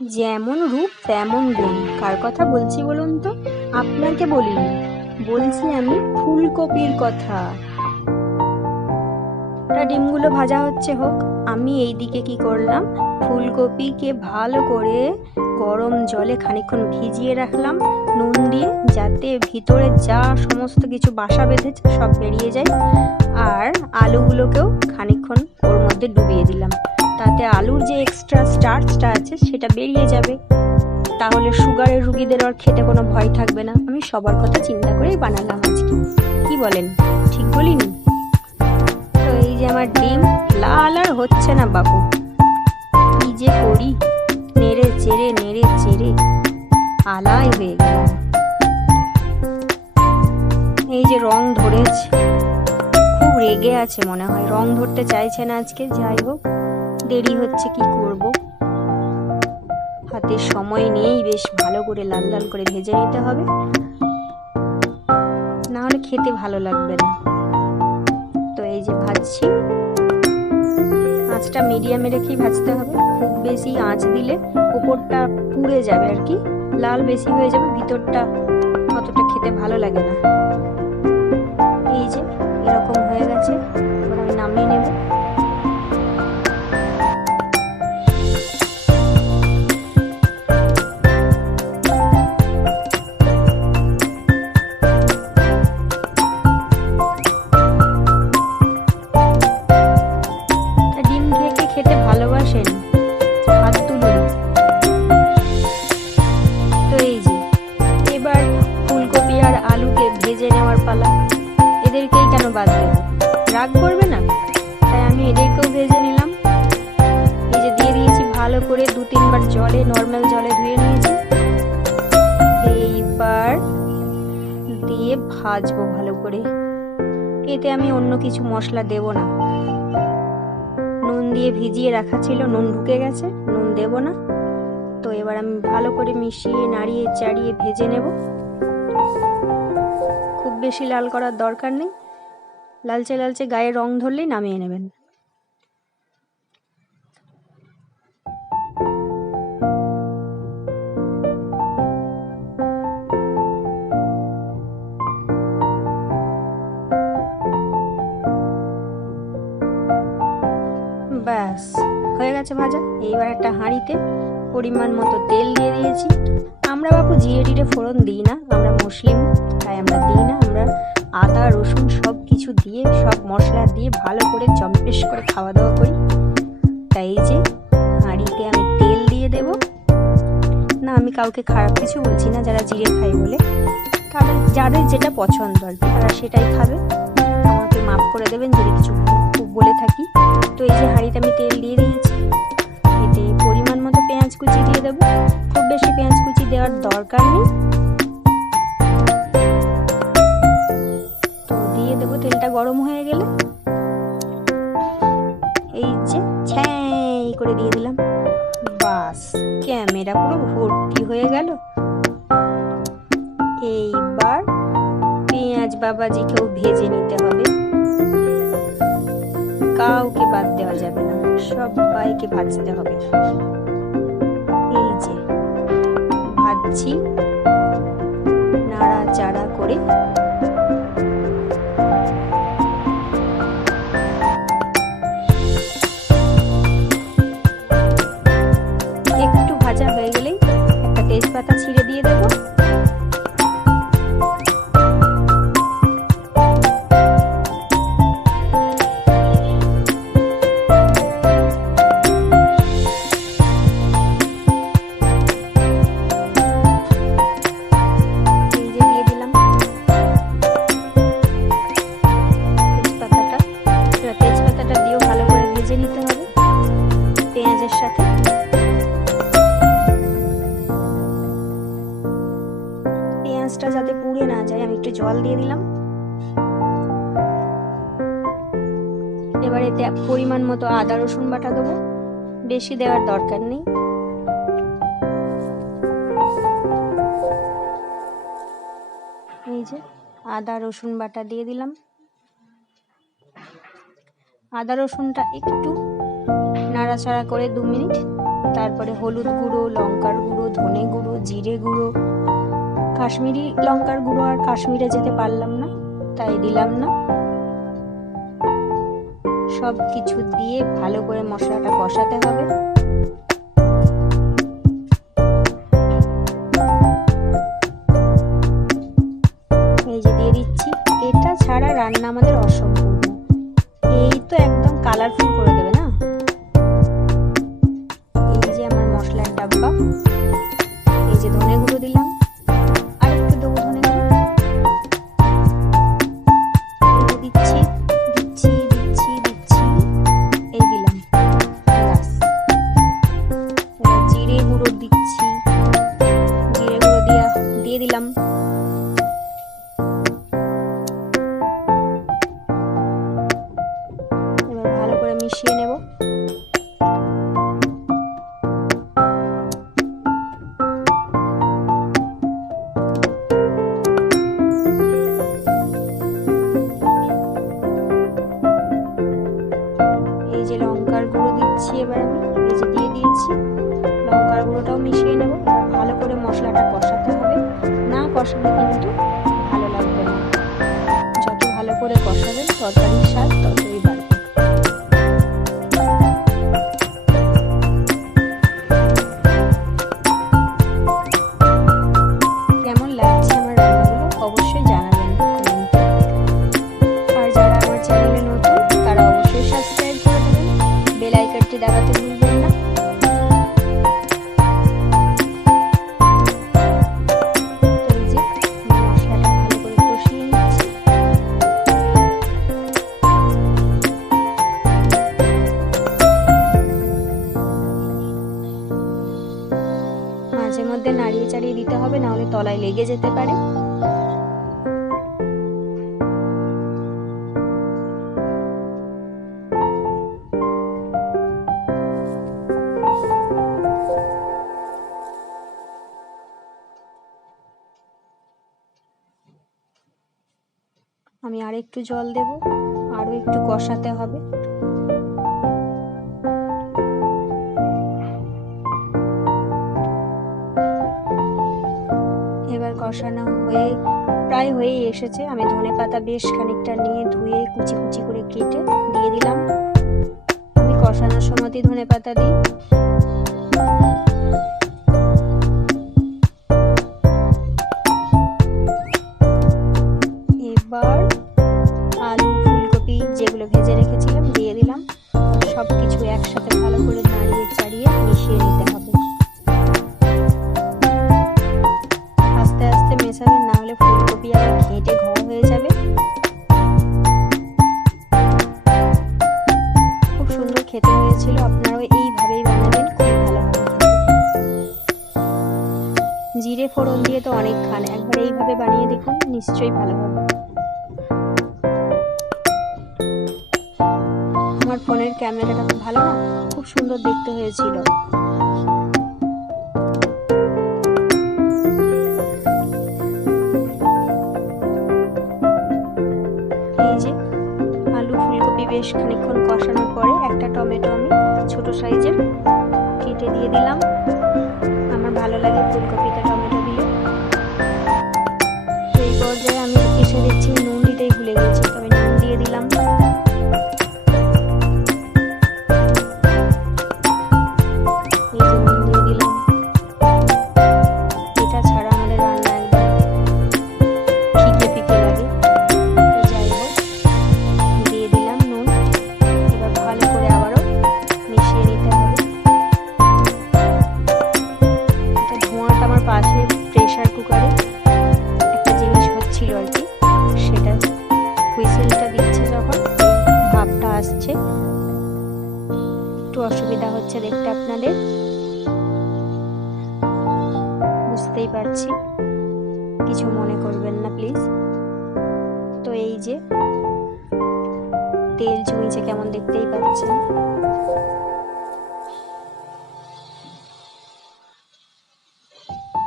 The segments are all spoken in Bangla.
যেমন রূপ তেমন গুণ। কার কথা বলছি বলুন তো? আপনাকে বলিনি, বলছি আমি ফুলকপির কথা। ডিমগুলো ভাজা হচ্ছে হোক, আমি এইদিকে কি করলাম, ফুলকপিকে ভালো করে গরম জলে খানিকক্ষণ ভিজিয়ে রাখলাম নুন দিয়ে, যাতে ভিতরে যা সমস্ত কিছু বাসা বেঁধেছে সব বেরিয়ে যায়। আর আলুগুলোকেও খানিকক্ষণ ওর মধ্যে ডুবিয়ে দিলাম, তাতে আলুর যে এক্সট্রা স্টার্চটা আছে সেটা বেরিয়ে যাবে। তাহলে সুগারের রুগীদের আর খেতে কোনো ভয় থাকবে না। আমি সবার কথা চিন্তা করেই বানালাম আজকে। কি বলেন, ঠিক বলিনি? তো এই যে আমার ডিম লাল আর হচ্ছে না বাবু, কি যে করি, নেড়ে চেড়ে আলাই হয়ে গেল। এই যে রং ধরেছে, খুব রেগে আছে মনে হয়, রং ধরতে চাইছে না আজকে। যাই হোক, দেরি হচ্ছে, কি করব, হাতে সময় নেই, বেশ ভালো করে লাল লাল করে ভেজে নিতে হবে, না হলে খেতে ভালো লাগবে না। তো এই যে ভাজছি, আঁচটা মিডিয়ামে রেখেই ভাজতে হবে। খুব বেশি আঁচ দিলে উপরটা পুড়ে যাবে আর কি, লাল বেশি হয়ে যাবে, ভিতরটা অতটা খেতে ভালো লাগে না। এই যে এরকম হয়ে গেছে, এবার আমি নামিয়ে নেব। ডিম ঢেকে খেতে ভালোবাসেন? হাত তুলুন। তো এই যে এবার ফুলকপি আর আলুকে ভেজে নেওয়ার পালা। এদেরকেই কেন বাদ দেব, রাগ করবে না? তাই আমি এদেরকেও ভেজে নিলাম। এই যে দিয়ে দিয়েছি ভালো করে 2-3 বার জলে, নর্মাল জলে ধুয়ে নিয়েছি। এইবার দিয়ে ভাজবো ভালো করে। এতে আমি অন্য কিছু মশলা দেব না, নুন দিয়ে ভিজিয়ে রাখা ছিল, নুন ঢুকে গেছে, নুন দেব না। তো এবার আমি ভালো করে মিশিয়ে নাড়িয়ে চাড়িয়ে ভেজে নেব। খুব বেশি লাল করার দরকার নেই, লালচে লালচে গায়ে রং ধরলেই নামিয়ে নেবেন। ব্যাস হয়ে গেছে ভাজা। এইবার একটা হাঁড়িতে পরিমাণ মতো তেল দিয়ে দিয়েছি। আমরা বাপু জিরে টিরে ফোড়ন দিই না, আমরা মুসলিম, তাই আমরা দিই না। আমরা আদা রসুন সব কিছু দিয়ে, সব মশলা দিয়ে ভালো করে জম্পেশ করে খাওয়া দাওয়া করি। তাই এই যে হাঁড়িতে আমি তেল দিয়ে দেব। না, আমি কাউকে খারাপ কিছু বলছি না, যারা জিরে খায় বলে, তাদের যাদের যেটা পছন্দ আর কি, তারা সেটাই খাবে। আমাকে মাফ করে দেবেন যদি কিছু খুব বলে থাকি। তো এই যে হাঁড়িতে আমি তেল দিয়ে দিয়েছি, এতে পরিমাণ মতো পেঁয়াজ কুচি দিয়ে দেবো। খুব বেশি পেঁয়াজ কুচি দেওয়ার দরকার নেই। তো দিয়ে দেবো, তেলটা গরম হয়ে গেলে এই যে ছ্যাঁই করে দিয়ে দিলাম। বাস, ক্যামেরা পুরো ভর্তি হয়ে গেল। এইবার পেঁয়াজ বাবাজিকেও ভেজে নিতে হবে, কাউকে বাদ দেওয়া যাবে না, সবাইকে ভাজতে হবে। এই যে ভাজছি নাড়াচাড়া করে। একটু ভাজা হয়ে গেলেই একটা তেজপাতা ছিঁড়ে দিয়ে দেবো। তেজপাতাটা দিয়েও ভালো করে ভেজে নিতে হবে পেঁয়াজের সাথে। পেঁয়াজটা যাতে পুড়ে না যায়, আমি একটু জল দিয়ে দিলাম। এবার এতে পরিমাণ মতো আদা রসুন বাটা দেবো, বেশি দেওয়ার দরকার নেই। এই যে আদা রসুন বাটা দিয়ে দিলাম। আদা রসুনটা একটু নাড়াচাড়া করে 2 মিনিট তারপরে হলুদ গুঁড়ো, লঙ্কার গুঁড়ো, ধনে গুঁড়ো, জিরে গুঁড়ো। কাশ্মীরি লঙ্কার গুঁড়ো আর কাশ্মীরে যেতে পারলাম না, তাই দিলাম না। সব কিছু দিয়ে ভালো করে মশলাটা কষাতে হবে। এই যে দিয়ে দিচ্ছি। এটা ছাড়া রান্না আমাদের অসম্পূর্ণ। এই তো একদম কালারফুল করে দেবে না। এই যে আমার মশলার ডাব্বা। এই যে ধনে গুঁড়ো দিলাম, আর একটু দেবো ধনে গুঁড়ো। দিচ্ছি দিচ্ছি দিচ্ছি দিচ্ছি, এই দিলাম। ব্যাস, এবার জিরে গুঁড়ো দিচ্ছি। জিরে গুঁড়ো দিয়ে দিলাম। এবার ভালো করে মিশিয়ে নেব। এই যে লঙ্কার গুঁড়ো দিচ্ছি, এবার আমি এই যে দিয়ে দিয়েছি। লঙ্কার গুঁড়োটাও মিশিয়ে নেব। এবার ভালো করে মশলাটা কষাতে হবে, না কষালে কিন্তু ভালো লাগবে না। যত ভালো করে কষাবেন তরকারির স্বাদ ততই বাড়বে। কেমন লাগছে আমার রান্নাগুলো অবশ্যই জানাবেন কমেন্টে। আর যারা আমার চ্যানেলে নতুন তারা অবশ্যই সাবস্ক্রাইব করে দেবেন, বেল আইকনটি দাবাতে ভুলবেন না। এই যে মশলাটা ভালো করে কষিয়ে নিচ্ছি। মাঝে মধ্যে নাড়িয়ে চাড়িয়ে দিতে হবে, না হলে তলায় লেগে যেতে পারে। আমি আর একটু জল দেব, আরো একটু কষাতে হবে। এবার কষানো প্রায় হয়ে এসেছে। আমি ধনেপাতা বেশ খানিকটা নিয়ে ধুয়ে কুচি কুচি করে কেটে দিয়ে দিলাম। আমি কষানোর সময়তেই ধনেপাতা দিই। এবার আলু, ফুলকপি যেগুলো ভেজে রেখেছিলাম দিয়ে দিলাম। সব কিছু একসাথে ভালো করে নাড়িয়ে চাড়িয়ে মিশিয়ে নিতে হবে। আস্তে আস্তে মেশাবেন, না হলে ফুলকপি আবার ঘেঁটে ঘ হয়ে যাবে। খুব সুন্দর খেতে হয়েছিল। আপনারাও এইভাবেই বানাবেন, খুব ভালো হবে খেতে। জিরে ফোড়ন দিয়ে তো অনেক খান, একবার এইভাবে বানিয়ে দেখুন, নিশ্চয়ই ভালো হবে। আমার ফোনের ক্যামেরাটা খুব ভালো না, খুব সুন্দর দেখতে হয়েছিল। এই যে আলু ফুলকপি বেশ খানিকক্ষণ কষানোর পরে একটা টমেটো আমি ছোট সাইজের কেটে দিয়ে দিলাম। আমার ভালো লাগে ফুলকপিতে টমেটো দিলে। এই পর্যায়ে আমি এসে দেখছি নুন দিতেই ভুলে গেছি, তবে নুন দিয়ে দিলাম। এই যে নুন দিয়ে দিলাম। এটা ছাড়া আমাদের রান্না একদম ফিকে ফিকে লাগে। যাই হোক, দিয়ে দিলাম নুন। এবার ভালো করে আবারও মিশিয়ে নিতে হবে। এটা ধোঁয়াটা আমার পাশে প্রেসার কুকারে একটা জিনিস হচ্ছিল আর কি, সেটা হুইসেলটা দিচ্ছে যখন ভাপটা আসছে, একটু অসুবিধা হচ্ছে দেখতে আপনাদের, বুঝতেই পারছি, কিছু মনে করবেন না প্লিজ। তো এই যে তেল জমিছে কেমন দেখতেই পাচ্ছেন।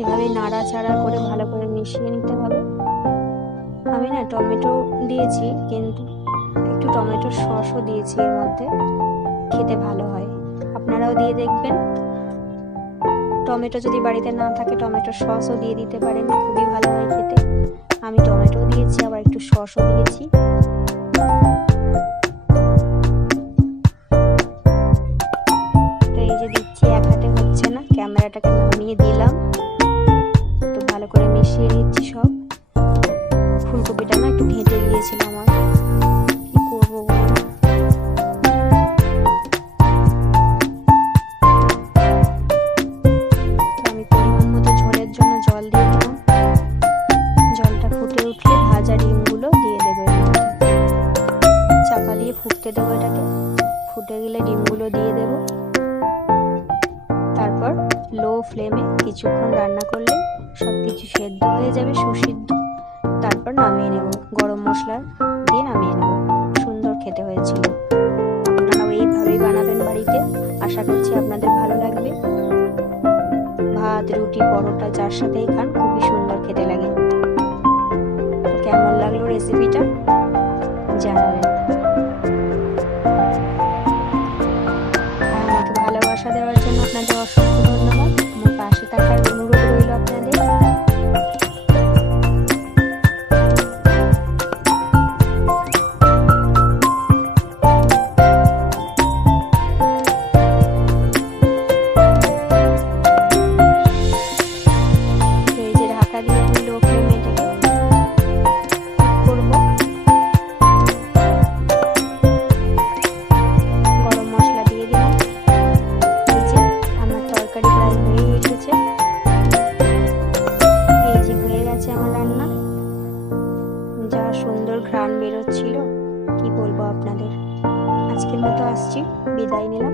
এভাবে নাড়াচাড়া করে ভালো করে মিশিয়ে নিতে হবে। আমি না টমেটো দিয়েছি, কিন্তু একটু টমেটোর সসও দিয়েছি এর মধ্যে, খেতে ভালো হয়। আপনারাও দিয়ে দেখবেন। টমেটো যদি বাড়িতে না থাকে টমেটো সসও দিয়ে দিতে পারেন, খুবই ভালো হয় খেতে। আমি টমেটো দিয়েছি, আবার একটু সসও দিয়েছি। তো এই যে দিচ্ছি, এক হাতে হচ্ছে না, ক্যামেরাটাকে নামিয়ে দিলাম। তো ভালো করে মিশিয়ে নিচ্ছি সব। ফুলকপিটা না একটু ঘেঁটে গিয়েছিল আমার, কি করবো বলুন। আমি পরিমাণ মতো ঝোলের জন্য জল দিয়ে দিলাম। জলটা ফুটে উঠলে ভাজা ডিমগুলো দিয়ে দেবো, চাপা দিয়ে ফুটতে দেবো এটাকে। ফুটে গেলে ডিমগুলো দিয়ে দেব। তারপর লো ফ্লেমে কিছুক্ষণ রান্না করলে সব কিছু সেদ্ধ হয়ে যাবে, সুসিদ্ধ। তারপর নামিয়ে নেব, গরম মশলা দিয়ে নামিয়ে নেব। সুন্দর খেতে হয়েছিল। আপনারাও এইভাবেই বানাবেন বাড়িতে, আশা করছি আপনাদের ভালো লাগবে। ভাত, রুটি, পরোটা যার সাথেই খান খুবই সুন্দর খেতে লাগে। তো কেমন লাগলো রেসিপিটা জানাবেন। আর আমাকে ভালোবাসা দেওয়ার জন্য আপনাদের অসংখ্য ধন্যবাদ। আমার পাশে থাকার অনুরোধ রইল আপনাদের। সুন্দর ঘ্রাণ বেরোচ্ছিল, কি বলবো আপনাদের। আজকের মতো আসছি, বিদায় নিলাম।